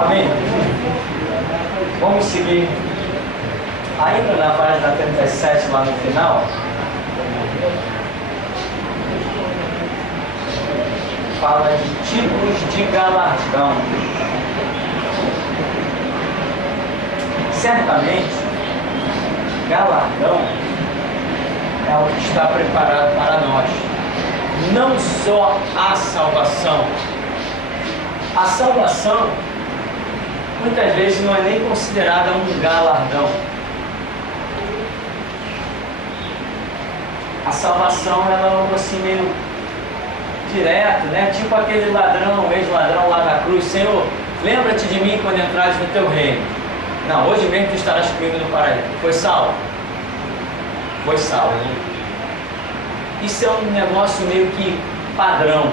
Amém? Vamos seguir. Ainda na página 37, lá no final, fala de tipos de galardão. Certamente, galardão é o que está preparado para nós. Não só a salvação. A salvação, muitas vezes, não é nem considerada um galardão. A salvação, ela é algo assim meio direto, né? Tipo aquele ladrão, o ex-ladrão lá da cruz: Senhor, lembra-te de mim quando entrares no teu reino. Não, hoje mesmo tu estarás comigo no paraíso. Foi salvo? Foi salvo. Isso é um negócio meio que padrão.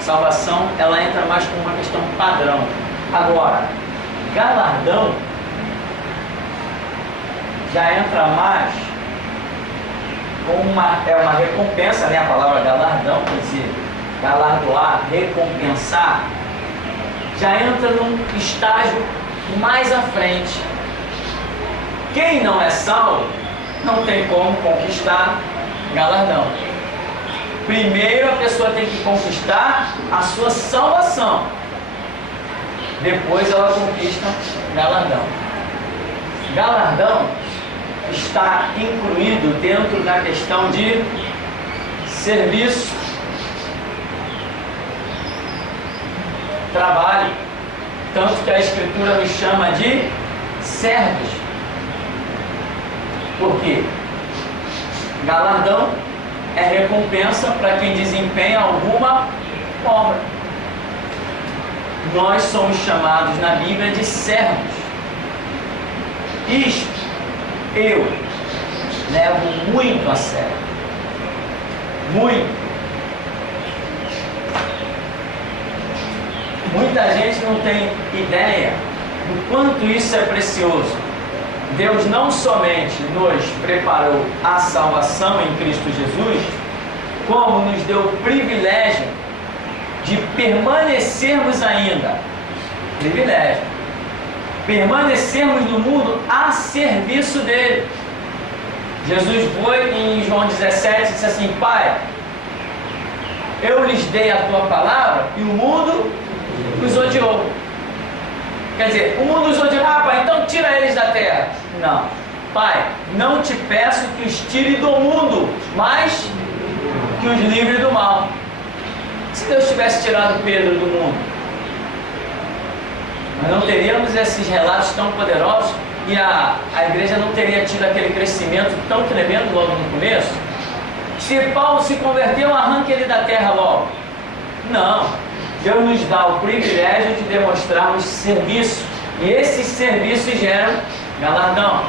Salvação, ela entra mais como uma questão padrão. Agora, galardão já entra mais como uma recompensa, né? A palavra galardão quer dizer galardoar, recompensar, já entra num estágio mais à frente. Quem não é salvo não tem como conquistar galardão. Primeiro a pessoa tem que conquistar a sua salvação, depois ela conquista galardão. Galardão está incluído dentro da questão de serviço, trabalho, tanto que a Escritura nos chama de servos. Por quê? Galardão é recompensa para quem desempenha alguma obra. Nós somos chamados na Bíblia de servos. Isto eu levo muito a sério. Muito. Muita gente não tem ideia do quanto isso é precioso. Deus não somente nos preparou a salvação em Cristo Jesus, como nos deu o privilégio de permanecermos ainda. Privilégio. Permanecermos no mundo a serviço dele. Jesus foi em João 17 e disse assim: Pai, eu lhes dei a tua palavra e o mundo os odiou. Quer dizer, o mundo os odiou. Ah, Pai, então tira eles da terra. Não. Pai, não te peço que os tire do mundo, mas que os livre do mal. Se Deus tivesse tirado Pedro do mundo, nós não teríamos esses relatos tão poderosos e a igreja não teria tido aquele crescimento tão tremendo logo no começo. Se Paulo se converteu, arranque ele da terra logo. Não. Deus nos dá o privilégio de demonstrarmos serviço. E esses serviços geram galardão.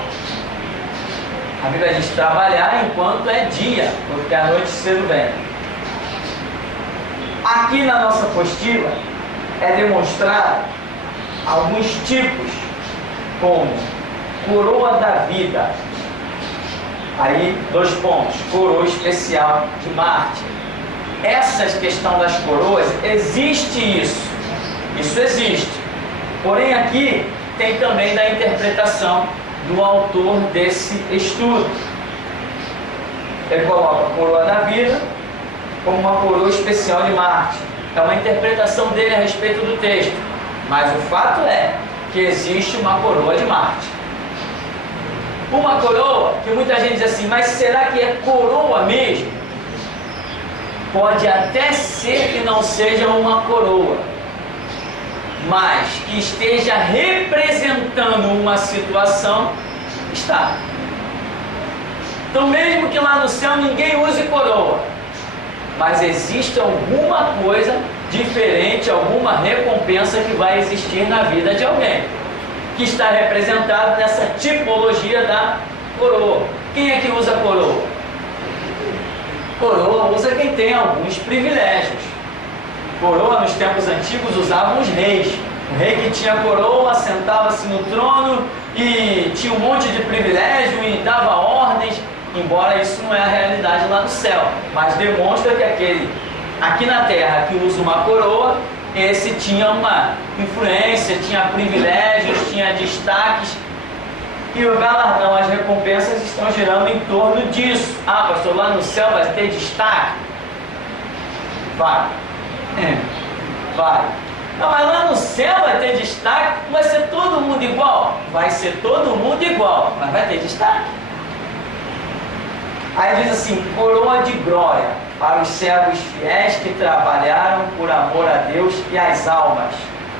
A Bíblia diz trabalhar enquanto é dia, porque a noite cedo vem. Aqui na nossa apostila é demonstrado alguns tipos, como coroa da vida. Aí, 2 pontos. Coroa especial de mártir. Essa questão das coroas, existe isso. Isso existe. Porém, aqui tem também da interpretação do autor desse estudo. Ele coloca a coroa da vida como uma coroa especial de mártir. É uma interpretação dele a respeito do texto. Mas o fato é que existe uma coroa de mártir. Uma coroa que muita gente diz assim: mas será que é coroa mesmo? Pode até ser que não seja uma coroa, mas que esteja representando uma situação, está. Então, mesmo que lá no céu ninguém use coroa, mas existe alguma coisa diferente, alguma recompensa que vai existir na vida de alguém, que está representado nessa tipologia da coroa. Quem é que usa coroa? Coroa usa quem tem alguns privilégios. Coroa nos tempos antigos usavam os reis. O rei que tinha coroa sentava-se no trono e tinha um monte de privilégio e dava ordens, embora isso não é a realidade lá no céu, mas demonstra que aquele aqui na terra que usa uma coroa esse tinha uma influência, tinha privilégios, tinha destaques, e o galardão, as recompensas estão girando em torno disso. Ah, pastor, lá no céu vai ter destaque? Vai. Vai. Não, mas lá no céu vai ter destaque? Vai ser todo mundo igual? Vai ser todo mundo igual, mas vai ter destaque. Aí diz assim: coroa de glória para os servos fiéis que trabalharam por amor a Deus e às almas.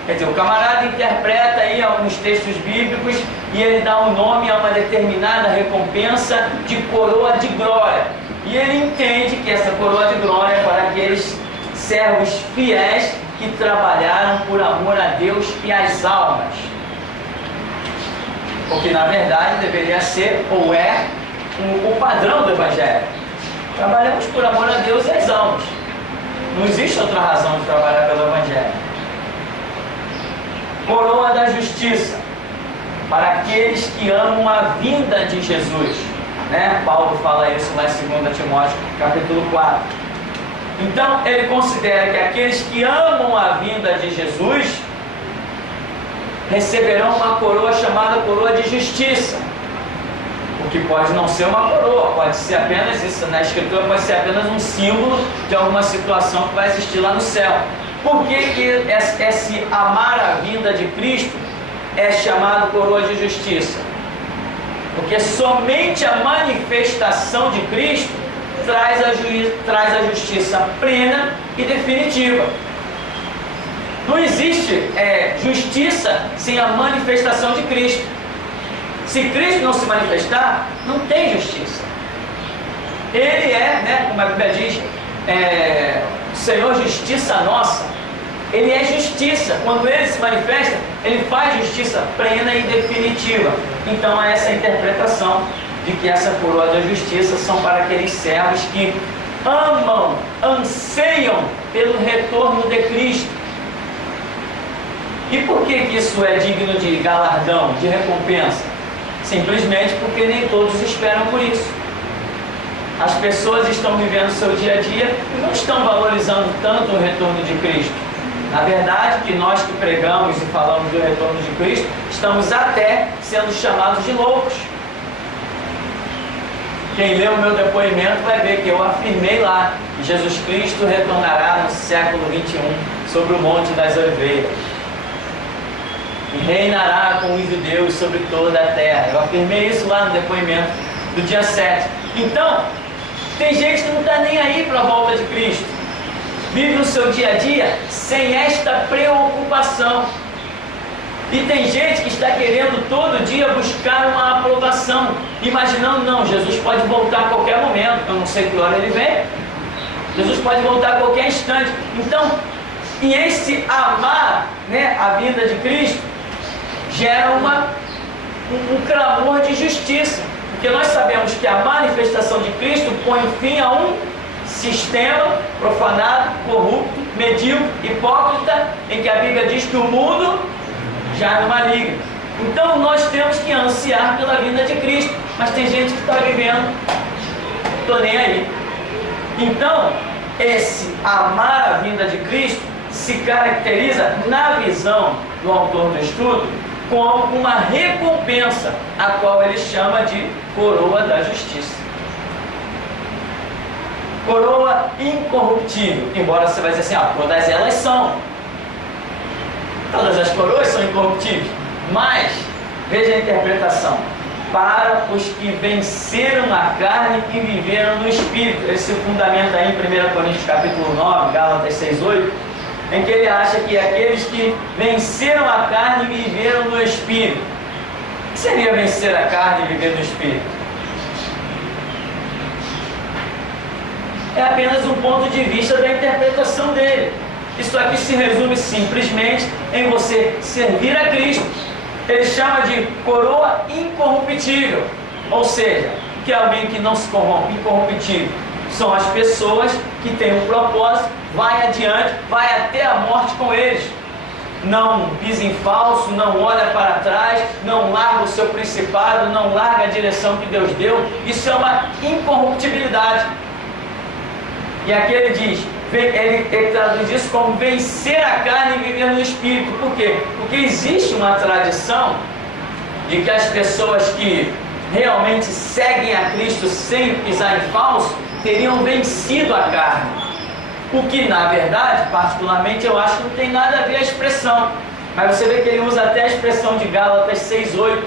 Quer dizer, o camarada interpreta aí alguns textos bíblicos e ele dá um nome a uma determinada recompensa de coroa de glória. E ele entende que essa coroa de glória é para aqueles servos fiéis que trabalharam por amor a Deus e às almas. Porque na verdade deveria ser, ou é, o padrão do Evangelho. Trabalhamos por amor a Deus e às almas. Não existe outra razão de trabalhar pelo Evangelho. Coroa da justiça para aqueles que amam a vinda de Jesus, né? Paulo fala isso lá em 2 Timóteo capítulo 4. Então ele considera que aqueles que amam a vinda de Jesus receberão uma coroa chamada coroa de justiça, o que pode não ser uma coroa, pode ser apenas isso, na escritura pode ser apenas um símbolo de alguma situação que vai existir lá no céu. Por que esse amar a vinda de Cristo é chamado coroa de justiça? Porque somente a manifestação de Cristo traz a justiça plena e definitiva. Não existe justiça sem a manifestação de Cristo. Se Cristo não se manifestar, não tem justiça. Ele é, né, como a Bíblia diz, Senhor justiça nossa. Ele é justiça. Quando ele se manifesta, ele faz justiça plena e definitiva. Então é essa interpretação de que essa coroa da justiça são para aqueles servos que amam, anseiam pelo retorno de Cristo. E por que isso é digno de galardão, de recompensa? Simplesmente porque nem todos esperam por isso. As pessoas estão vivendo o seu dia a dia e não estão valorizando tanto o retorno de Cristo. Na verdade, que nós que pregamos e falamos do retorno de Cristo, estamos até sendo chamados de loucos. Quem lê o meu depoimento vai ver que eu afirmei lá que Jesus Cristo retornará no século 21 sobre o Monte das Oliveiras e reinará com os judeus sobre toda a terra. Eu afirmei isso lá no depoimento do dia 7. Então, tem gente que não está nem aí para a volta de Cristo. Vive o seu dia a dia sem esta preocupação. E tem gente que está querendo todo dia buscar uma aprovação, imaginando, não, Jesus pode voltar a qualquer momento, eu não sei que hora ele vem, Jesus pode voltar a qualquer instante. Então, e esse amar, né, a vinda de Cristo gera um clamor de justiça, porque nós sabemos que a manifestação de Cristo põe fim a um sistema profanado, corrupto, medíocre, hipócrita, em que a Bíblia diz que o mundo já é maligno. Então nós temos que ansiar pela vinda de Cristo, mas tem gente que está vivendo, estou nem aí. Então, esse amar a vinda de Cristo se caracteriza, na visão do autor do estudo, como uma recompensa, a qual ele chama de coroa da justiça. Coroa incorruptível, embora você vai dizer assim, todas elas são. Todas as coroas são incorruptíveis, mas, veja a interpretação, para os que venceram a carne e viveram no Espírito. Ele se fundamenta aí em 1 Coríntios capítulo 9, Gálatas 6, 8, em que ele acha que aqueles que venceram a carne e viveram no Espírito. O que seria vencer a carne e viver no Espírito? É apenas um ponto de vista da interpretação dele. Isso aqui se resume simplesmente em você servir a Cristo. Ele chama de coroa incorruptível, ou seja, que é alguém que não se corrompe. Incorruptível são as pessoas que têm um propósito, vai adiante, vai até a morte com eles. Não pisa em falso, não olha para trás, não larga o seu principado, não larga a direção que Deus deu. Isso é uma incorruptibilidade. E aqui ele diz, ele traduz isso como vencer a carne e viver no Espírito. Por quê? Porque existe uma tradição de que as pessoas que realmente seguem a Cristo sem pisar em falso teriam vencido a carne. O que, na verdade, particularmente, eu acho que não tem nada a ver a expressão. Mas você vê que ele usa até a expressão de Gálatas 6:8.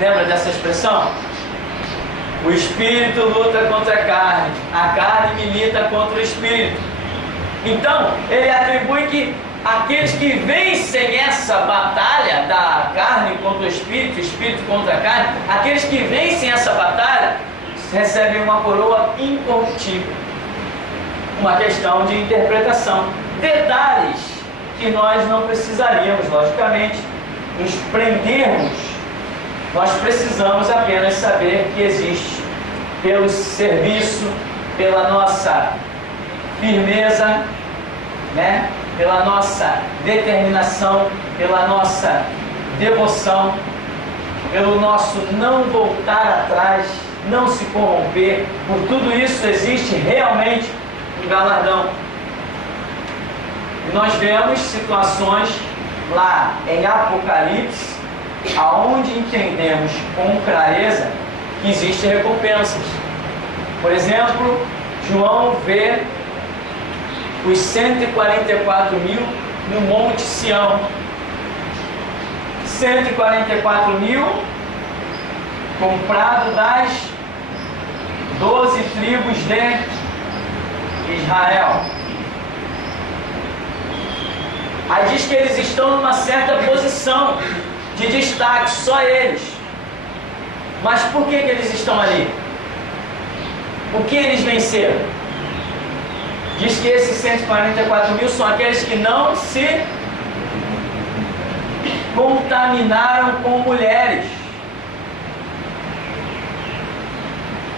Lembra dessa expressão? O Espírito luta contra a carne milita contra o Espírito. Então, ele atribui que aqueles que vencem essa batalha da carne contra o Espírito contra a carne, aqueles que vencem essa batalha, recebem uma coroa incorruptível. Uma questão de interpretação. Detalhes que nós não precisaríamos, logicamente, nos prendermos. Nós precisamos apenas saber que existe, pelo serviço, pela nossa firmeza, né? Pela nossa determinação, pela nossa devoção, pelo nosso não voltar atrás, não se corromper. Por tudo isso existe realmente um galardão. E nós vemos situações lá em Apocalipse, aonde entendemos com clareza que existem recompensas. Por exemplo, João vê os 144 mil no Monte Sião. 144 mil comprado das 12 tribos de Israel. Aí diz que eles estão numa certa posição de destaque, só eles. Mas por que eles estão ali? O que eles venceram? Diz que esses 144 mil são aqueles que não se contaminaram com mulheres.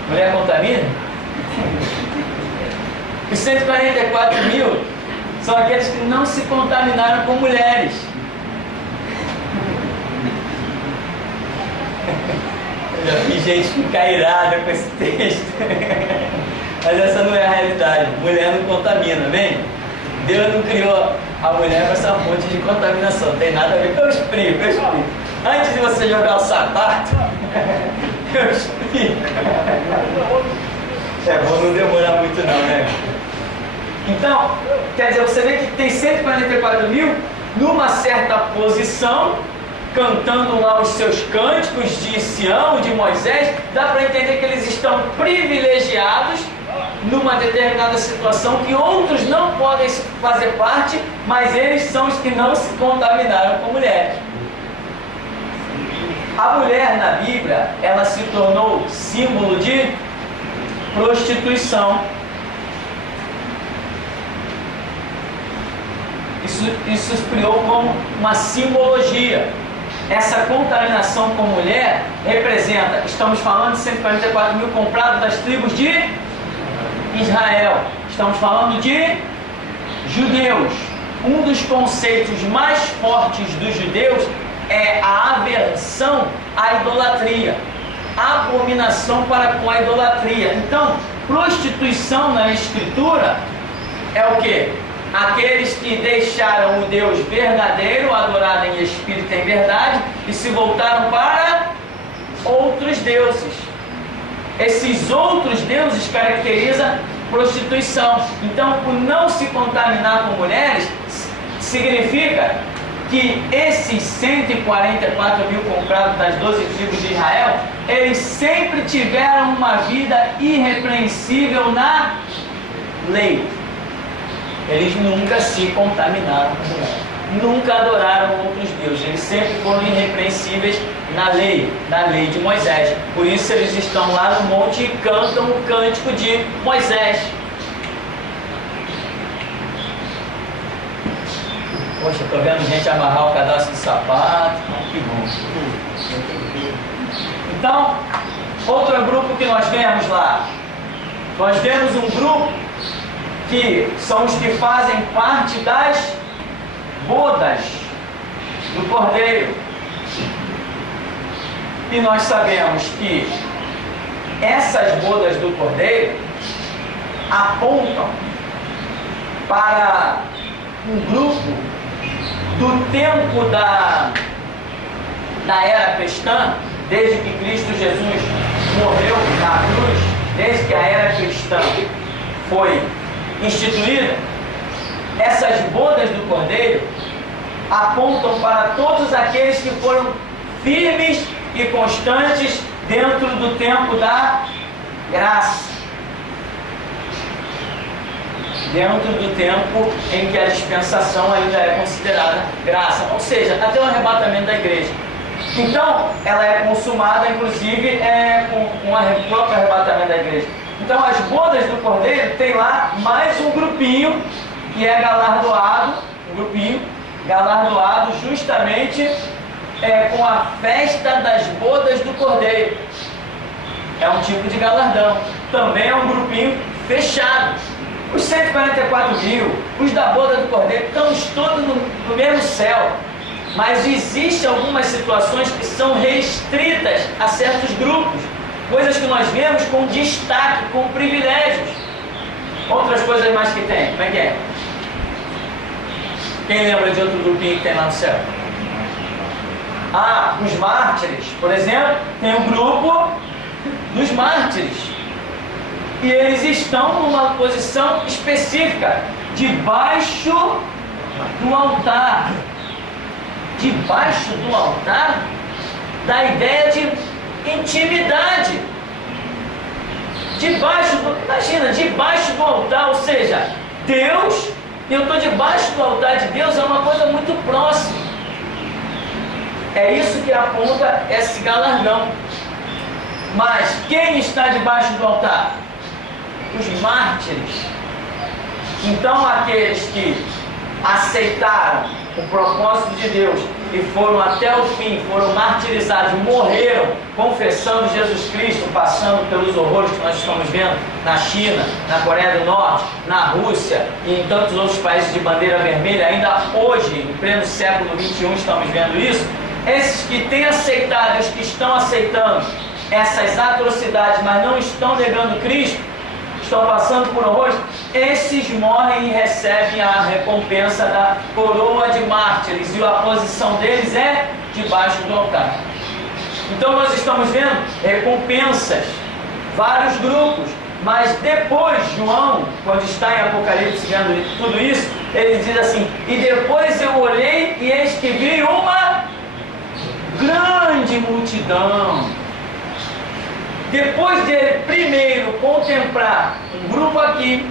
Mulher contamina? Os 144 mil são aqueles que não se contaminaram com mulheres. Eu já vi gente ficar irada com esse texto. Mas essa não é a realidade. Mulher não contamina, vem? Deus não criou a mulher com essa fonte de contaminação. Não tem nada a ver. Eu explico. Antes de você jogar o sapato, eu explico. É bom não demorar muito não, né? Então, quer dizer, você vê que tem 144 mil numa certa posição, cantando lá os seus cânticos de Sião, de Moisés. Dá para entender que eles estão privilegiados numa determinada situação que outros não podem fazer parte, mas eles são os que não se contaminaram com mulheres. A mulher na Bíblia, ela se tornou símbolo de prostituição. Isso se criou como uma simbologia. Essa contaminação com mulher representa, estamos falando de 144 mil comprados das tribos de Israel. Estamos falando de judeus. Um dos conceitos mais fortes dos judeus é a aversão à idolatria, a abominação para com a idolatria. Então, prostituição na Escritura é o quê? Aqueles que deixaram o Deus verdadeiro, adorado em espírito e em verdade, e se voltaram para outros deuses. Esses outros deuses caracterizam prostituição. Então, o não se contaminar com mulheres significa que esses 144 mil comprados das 12 tribos de Israel, eles sempre tiveram uma vida irrepreensível na lei. Eles nunca se contaminaram com mulheres, nunca adoraram outros deuses. Eles sempre foram irrepreensíveis na lei de Moisés. Por isso eles estão lá no monte e cantam o cântico de Moisés. Poxa, estou vendo gente amarrar o cadastro do sapato. Que bom. Então, outro grupo que nós vemos lá. Nós vemos um grupo que são os que fazem parte das bodas do Cordeiro. E nós sabemos que essas bodas do Cordeiro apontam para um grupo do tempo da era cristã, desde que Cristo Jesus morreu na cruz, desde que a era cristã foi instituída, essas bodas do Cordeiro apontam para todos aqueles que foram firmes e constantes dentro do tempo da graça, dentro do tempo em que a dispensação ainda é considerada graça, ou seja, até o arrebatamento da igreja. Então, ela é consumada, inclusive, com o próprio arrebatamento da igreja. Então, as bodas do Cordeiro tem lá mais um grupinho que é galardoado, galardoado justamente com a festa das bodas do Cordeiro. É um tipo de galardão. Também é um grupinho fechado. Os 144 mil, os da boda do Cordeiro, estamos todos no mesmo céu. Mas existem algumas situações que são restritas a certos grupos. Coisas que nós vemos com destaque, com privilégios. Outras coisas mais que tem. Como é que é? Quem lembra de outro grupinho que tem lá no céu? Ah, os mártires, por exemplo, tem um grupo dos mártires. E eles estão numa posição específica, debaixo do altar. Debaixo do altar, da ideia de intimidade. Imagina, debaixo do altar, ou seja, Deus, eu estou debaixo do altar de Deus, é uma coisa muito próxima. É isso que aponta esse galardão. Mas quem está debaixo do altar? Os mártires. Então, aqueles que aceitaram o propósito de Deus e foram até o fim, foram martirizados, morreram confessando Jesus Cristo, passando pelos horrores que nós estamos vendo na China, na Coreia do Norte, na Rússia e em tantos outros países de bandeira vermelha. Ainda hoje, em pleno século XXI, estamos vendo isso. Esses que têm aceitado, os que estão aceitando essas atrocidades, mas não estão negando Cristo, estão passando por horrores, esses morrem e recebem a recompensa da coroa de mártires, e a posição deles é debaixo do altar. Então nós estamos vendo recompensas, vários grupos, mas depois João, quando está em Apocalipse vendo tudo isso, ele diz assim: e depois eu olhei e eis que vi uma grande multidão. Depois de primeiro contemplar um grupo aqui,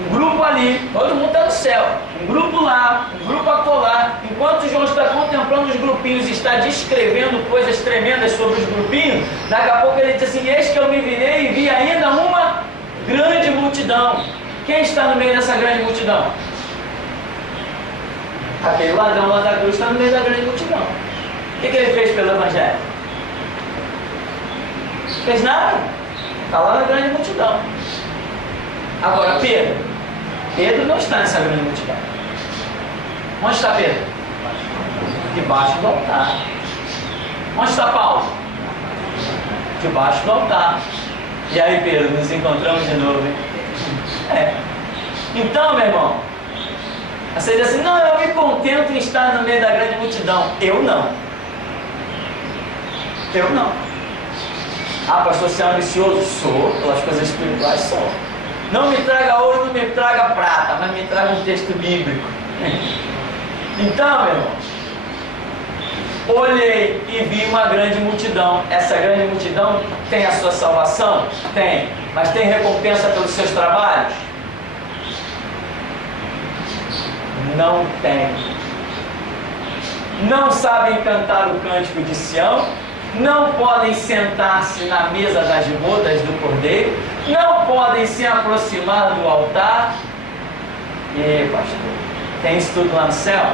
um grupo ali, todo mundo está no céu, um grupo lá, um grupo acolá. Enquanto João está contemplando os grupinhos e está descrevendo coisas tremendas sobre os grupinhos, daqui a pouco ele diz assim: eis que eu me virei e vi ainda uma grande multidão. Quem está no meio dessa grande multidão? Aquele ladrão lá da cruz está no meio da grande multidão. O que ele fez pelo Evangelho? Fez nada, está lá na grande multidão. Agora Pedro não está nessa grande multidão. Onde está Pedro? Debaixo do altar. Onde está Paulo? Debaixo do altar. E aí, Pedro, nos encontramos de novo, hein? Então, meu irmão, você diz assim: não, eu me contento em estar no meio da grande multidão. Eu não. Ah, pastor, você é ambicioso? Sou, pelas coisas espirituais sou. Não me traga ouro, não me traga prata, mas me traga um texto bíblico. Então, meu irmão, olhei e vi uma grande multidão. Essa grande multidão tem a sua salvação? Tem. Mas tem recompensa pelos seus trabalhos? Não tem. Não sabem cantar o cântico de Sião, não podem sentar-se na mesa das bodas do Cordeiro, não podem se aproximar do altar. E pastor, tem isso tudo lá no céu?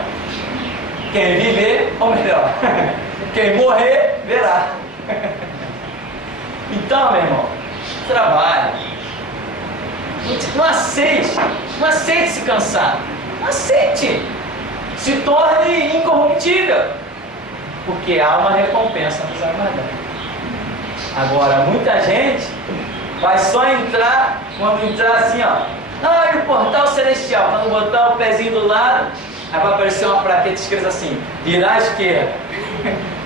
Quem viver, ou melhor, quem morrer, verá. Então, meu irmão, trabalhe. Não aceite se cansar. Não aceite. Se torne incorruptível. Porque há uma recompensa nos aguardando. Agora, muita gente vai só entrar, quando entrar assim, ó, Ah, e o portal celestial, quando botar o pezinho do lado, aí vai aparecer uma plaqueta escrita assim: virar à esquerda.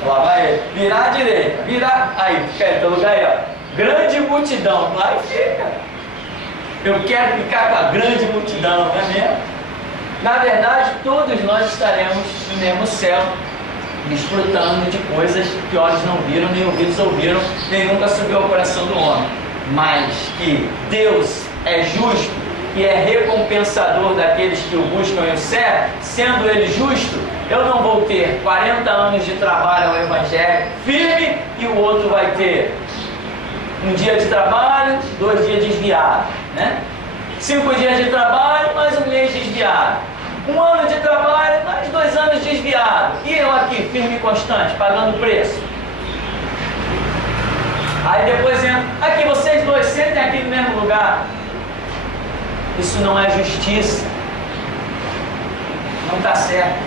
Lá vai ele, virar à direita, virar. Aí, fica aí, teu lugar aí, ó. Grande multidão. Vai, fica. Eu quero ficar com a grande multidão, não é mesmo? Na verdade, todos nós estaremos no mesmo céu, desfrutando de coisas que olhos não viram, nem ouvidos ouviram, nem nunca subiu ao coração do homem. Mas que Deus é justo e é recompensador daqueles que o buscam e o servem, sendo Ele justo, eu não vou ter 40 anos de trabalho ao Evangelho firme e o outro vai ter um dia de trabalho, 2 dias desviados, né? 5 dias de trabalho, mais um mês desviado. 1 ano de trabalho, mais 2 anos desviado. E eu aqui, firme e constante, pagando preço. Aí depois entra, aqui vocês dois, sentem aqui no mesmo lugar. Isso não é justiça. Não está certo.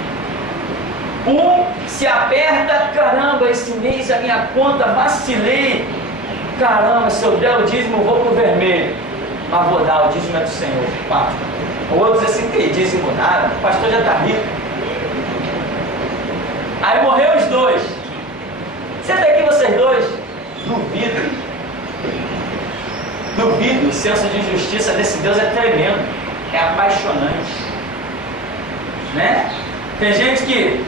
Um se aperta, caramba, esse mês a minha conta vacilei. Caramba, se eu der o dízimo, eu vou pro vermelho. Mas vou dar, o dízimo é do Senhor, pastor. Outros assim, que dízimo nada, o pastor já está rico. Aí morreu os dois. Senta aqui vocês dois. Duvido. Duvido, o senso de justiça desse Deus é tremendo. É apaixonante. Né? Tem gente que...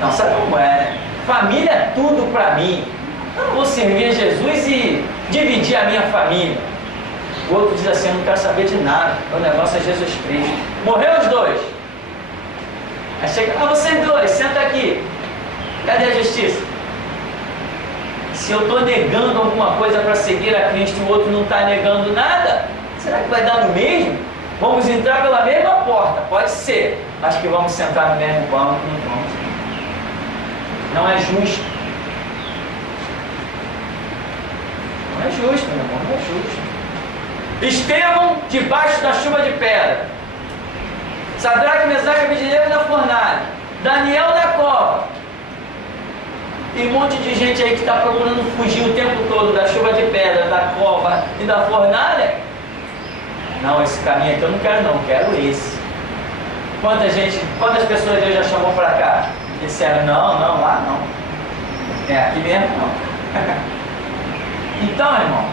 Não, sabe como é, né? Família é tudo para mim. Eu não vou servir a Jesus e dividir a minha família. O outro diz assim: eu não quero saber de nada, o negócio é Jesus Cristo. Morreu os dois. Aí chega, vocês dois, senta aqui. Cadê a justiça? Se eu estou negando alguma coisa para seguir a Cristo e o outro não está negando nada, será que vai dar no mesmo? Vamos entrar pela mesma porta, pode ser. Acho que vamos sentar no mesmo banco, não vamos. Não é justo. Não é justo, meu irmão, não é justo. Estevão debaixo da chuva de pedra. Sadraque, Mesaque e Abednego na fornalha. Daniel na cova. Tem um monte de gente aí que está procurando fugir o tempo todo da chuva de pedra, da cova e da fornalha. Não, esse caminho aqui eu não quero não, quero esse. Quantas pessoas Deus já chamou para cá? E disseram, não, lá não. É aqui mesmo não. Então, irmão,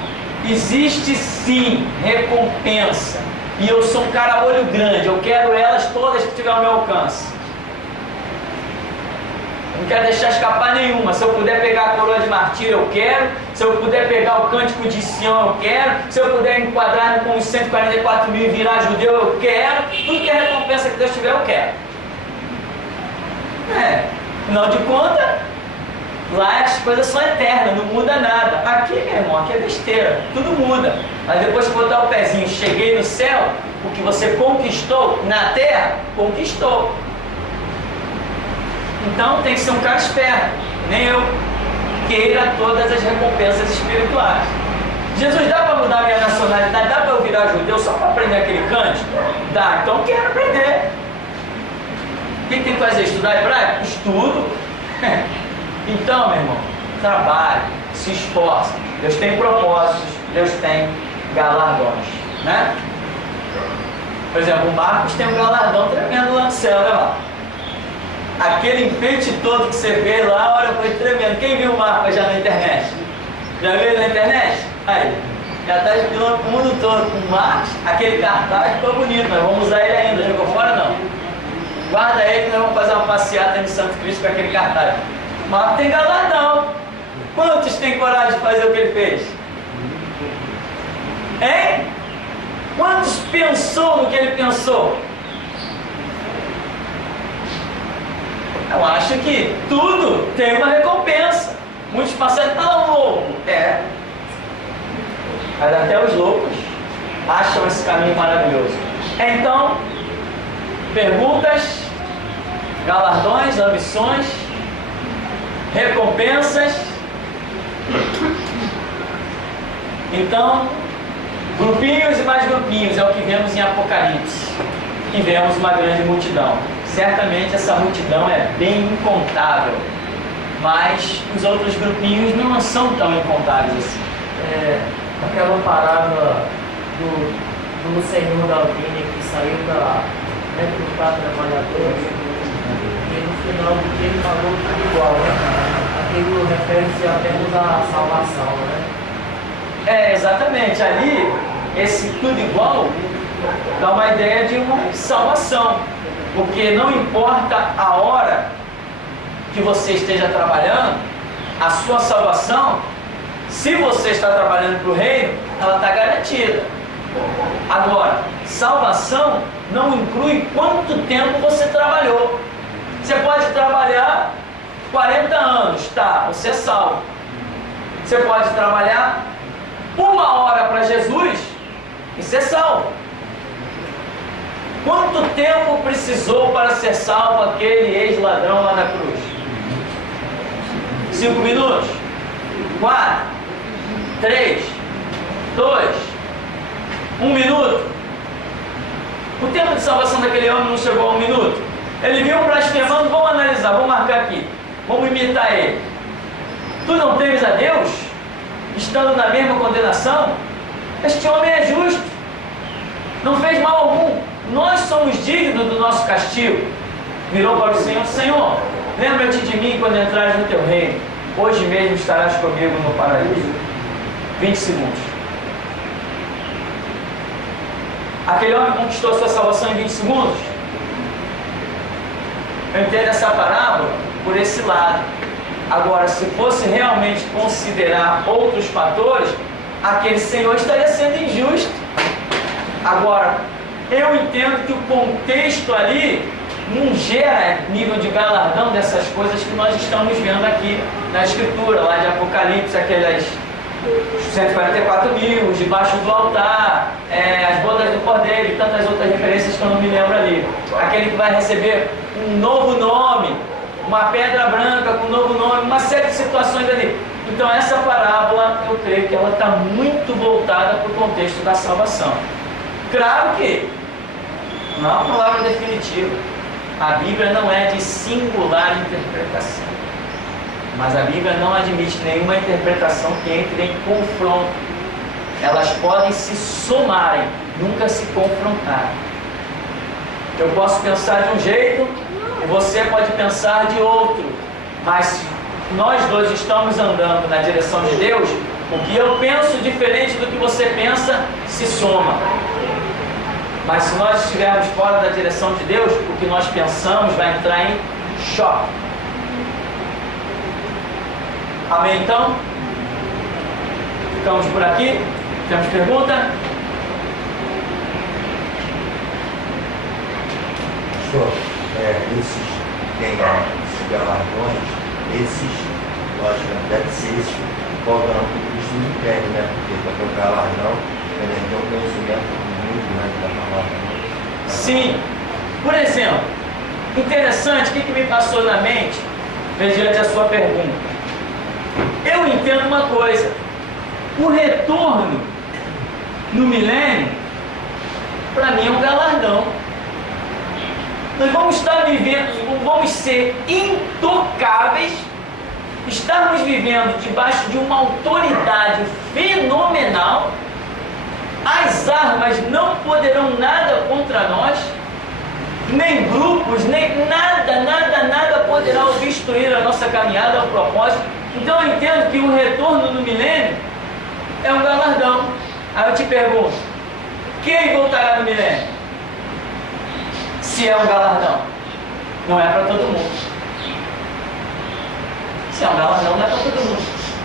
existe sim recompensa. E eu sou um cara olho grande, eu quero elas todas que tiver ao meu alcance. Eu não quero deixar escapar nenhuma. Se eu puder pegar a coroa de martírio, eu quero. Se eu puder pegar o cântico de Sião, eu quero. Se eu puder enquadrar com os 144 mil e virar judeu, eu quero. Tudo que é recompensa que Deus tiver, eu quero. Afinal de contas, lá as coisas são eternas, não muda nada. Aqui, meu irmão, aqui é besteira, tudo muda. Mas depois que botar o pezinho, cheguei no céu, o que você conquistou na terra, conquistou. Então tem que ser um cara esperto. Nem eu queira todas as recompensas espirituais. Jesus, dá para mudar minha nacionalidade? Dá para eu virar judeu só para aprender aquele cântico? Dá, então quero aprender. O que tem que fazer? Estudar hebraico? Estudo. Então, meu irmão, trabalhe, se esforce. Deus tem propósitos, Deus tem galardões, né? Por exemplo, o Marcos tem um galardão tremendo lá no céu, né, Marcos? Aquele enfeite todo que você vê lá, olha, foi tremendo. Quem viu o Marcos já na internet? Já viu ele na internet? Aí, já está expilando para o mundo todo com o Marcos. Aquele cartaz ficou bonito, mas vamos usar ele ainda. Jogou fora, não? Guarda ele que nós vamos fazer uma passeata no Santo Cristo com aquele cartaz. Mas tem galardão. Quantos tem coragem de fazer o que ele fez? Hein? Quantos pensou no que ele pensou? Eu acho que tudo tem uma recompensa. Muitos passaram, um louco. Mas até os loucos acham esse caminho maravilhoso. Então, perguntas, galardões, ambições, recompensas. Então, grupinhos e mais grupinhos é o que vemos em Apocalipse. E vemos uma grande multidão. Certamente essa multidão é bem incontável, mas os outros grupinhos não são tão incontáveis assim. Aquela parábola do senhor da aldeia que saiu para recrutar trabalhadores, e no final do dia ele falou tudo igual, né? Aquilo refere-se apenas à salvação, né? Exatamente. Ali, esse tudo igual dá uma ideia de uma salvação, porque não importa a hora que você esteja trabalhando, a sua salvação, se você está trabalhando para o reino, ela está garantida. Agora, salvação não inclui quanto tempo você trabalhou. Você pode trabalhar 40 anos, tá? Você é salvo. Você pode trabalhar 1 hora para Jesus e ser salvo. Quanto tempo precisou para ser salvo aquele ex-ladrão lá na cruz? 5 minutos? 4? 3? 2? 1 minuto? O tempo de salvação daquele homem não chegou a 1 minuto. Ele viu um blasfemando, vamos analisar, vamos marcar aqui, vamos imitar ele. Tu não temes a Deus, estando na mesma condenação? Este homem é justo, não fez mal algum, nós somos dignos do nosso castigo. Virou para o Senhor: Senhor, lembra-te de mim quando entrares no teu reino, hoje mesmo estarás comigo no paraíso. 20 segundos. Aquele homem conquistou a sua salvação em 20 segundos? Eu entendo essa parábola por esse lado. Agora, se fosse realmente considerar outros fatores, aquele senhor estaria sendo injusto. Agora, eu entendo que o contexto ali não gera nível de galardão dessas coisas que nós estamos vendo aqui na Escritura, lá de Apocalipse, aquelas 144 mil, debaixo do altar, as bodas do Cordeiro e tantas outras referências que eu não me lembro ali. Aquele que vai receber um novo nome, uma pedra branca com um novo nome, uma série de situações ali. Então essa parábola, eu creio que ela está muito voltada para o contexto da salvação. Claro que não é uma palavra definitiva. A Bíblia não é de singular interpretação. Mas a Bíblia não admite nenhuma interpretação que entre em confronto. Elas podem se somarem, nunca se confrontar. Eu posso pensar de um jeito e você pode pensar de outro. Mas nós dois estamos andando na direção de Deus, o que eu penso diferente do que você pensa se soma. Mas se nós estivermos fora da direção de Deus, o que nós pensamos vai entrar em choque. Amém, então? Ficamos por aqui? Temos pergunta? Pastor, esses galardões, lógico, deve ser esse cobrão que Cristo não pede, né? Porque para ter um galardão, ele tem um conhecimento muito grande da palavra. Sim. Por exemplo, interessante, o que me passou na mente mediante a sua pergunta? Eu entendo uma coisa: o retorno no milênio, para mim, é um galardão. Nós vamos estar vivendo, vamos ser intocáveis, estarmos vivendo debaixo de uma autoridade fenomenal. As armas não poderão nada contra nós, nem grupos, nem nada poderá obstruir a nossa caminhada ao propósito. Então eu entendo que o retorno no milênio é um galardão. Aí eu te pergunto: quem voltará no milênio? Se é um galardão, não é para todo mundo. Se é um galardão, não é para todo mundo.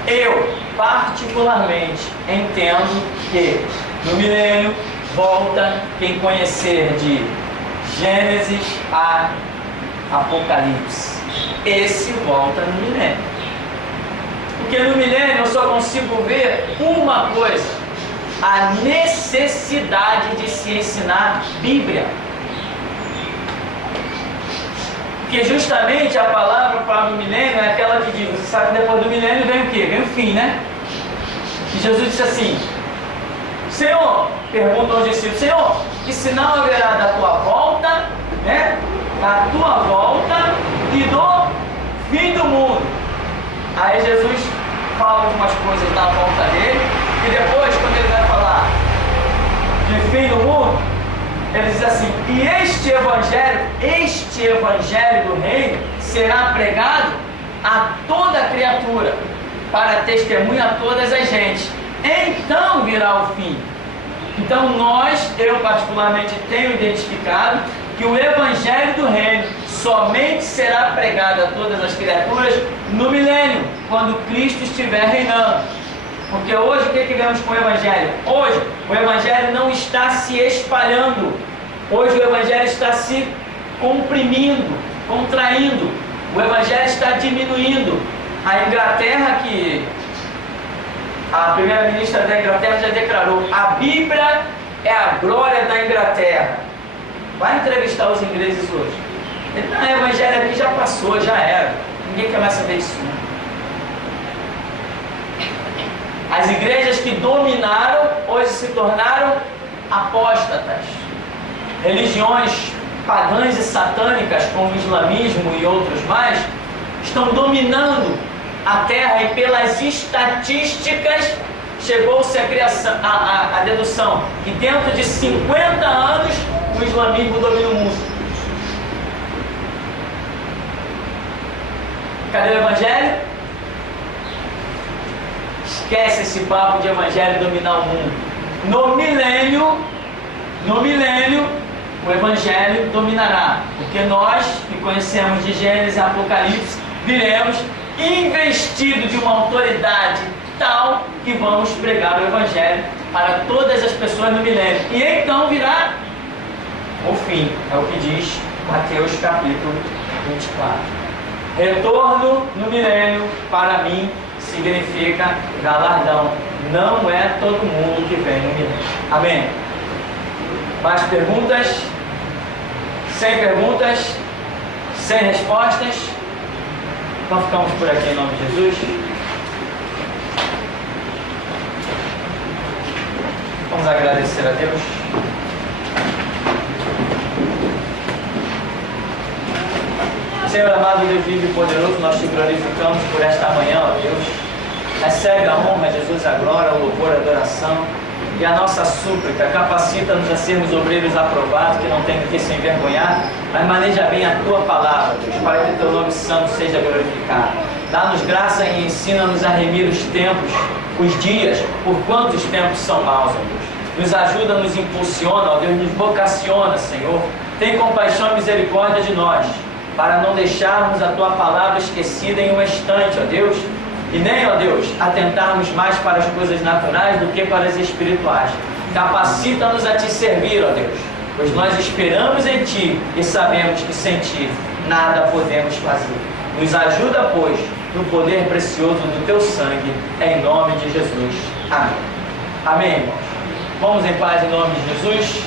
Eu, particularmente, entendo que no milênio volta quem conhecer de Gênesis a Apocalipse. Esse volta no milênio. Porque no milênio eu só consigo ver uma coisa: a necessidade de se ensinar Bíblia. Porque justamente a palavra para o milênio é aquela que diz, você sabe que depois do milênio vem o quê? Vem o fim, né? E Jesus disse assim: Senhor, pergunta aos discípulos, Senhor, que sinal haverá da tua volta, né? Da tua volta e do fim do mundo. Aí Jesus fala algumas coisas da volta dele, e depois, quando ele vai falar de fim do mundo, ele diz assim: e este evangelho do reino será pregado a toda criatura, para testemunha a todas as gentes. Então virá o fim. Então eu particularmente tenho identificado que o evangelho do reino somente será pregado a todas as criaturas no milênio, quando Cristo estiver reinando. Porque hoje o que vemos com o evangelho? Hoje o evangelho não está se espalhando. Hoje o evangelho está se comprimindo, contraindo. O evangelho está diminuindo. A Inglaterra, que a primeira-ministra da Inglaterra já declarou: a Bíblia é a glória da Inglaterra. Vai entrevistar os ingleses hoje. Ele: não, o evangelho aqui já passou, já era. Ninguém quer mais saber disso. As igrejas que dominaram hoje se tornaram apóstatas. Religiões pagãs e satânicas, como o islamismo e outros mais, estão dominando a terra, e pelas estatísticas chegou-se a dedução que dentro de 50 anos o islamismo domina o mundo. Cadê o evangelho? Esquece esse papo de evangelho dominar o mundo. No milênio, o evangelho dominará, porque nós que conhecemos de Gênesis e Apocalipse viremos investido de uma autoridade tal que vamos pregar o evangelho para todas as pessoas no milênio. E então virá o fim, é o que diz Mateus capítulo 24. Retorno no milênio, para mim, significa galardão. Não é todo mundo que vem no milênio. Amém? Mais perguntas? Sem perguntas? Sem respostas? Então ficamos por aqui em nome de Jesus. Vamos agradecer a Deus. Senhor amado, Deus vivo e poderoso, nós te glorificamos por esta manhã, ó Deus. Recebe a honra, Jesus, a glória, o louvor, a adoração. E a nossa súplica, capacita-nos a sermos obreiros aprovados, que não tem que se envergonhar, mas maneja bem a Tua palavra, Deus, para que o Teu nome santo seja glorificado. Dá-nos graça e ensina-nos a remir os tempos, os dias, por quantos tempos são maus, ó Deus. Nos ajuda, nos impulsiona, ó Deus, nos vocaciona, Senhor. Tem compaixão e misericórdia de nós, para não deixarmos a Tua palavra esquecida em um instante, ó Deus. E nem, ó Deus, atentarmos mais para as coisas naturais do que para as espirituais. Capacita-nos a Te servir, ó Deus, pois nós esperamos em Ti e sabemos que sem Ti nada podemos fazer. Nos ajuda, pois, no poder precioso do Teu sangue, em nome de Jesus. Amém. Amém, irmãos. Vamos em paz em nome de Jesus.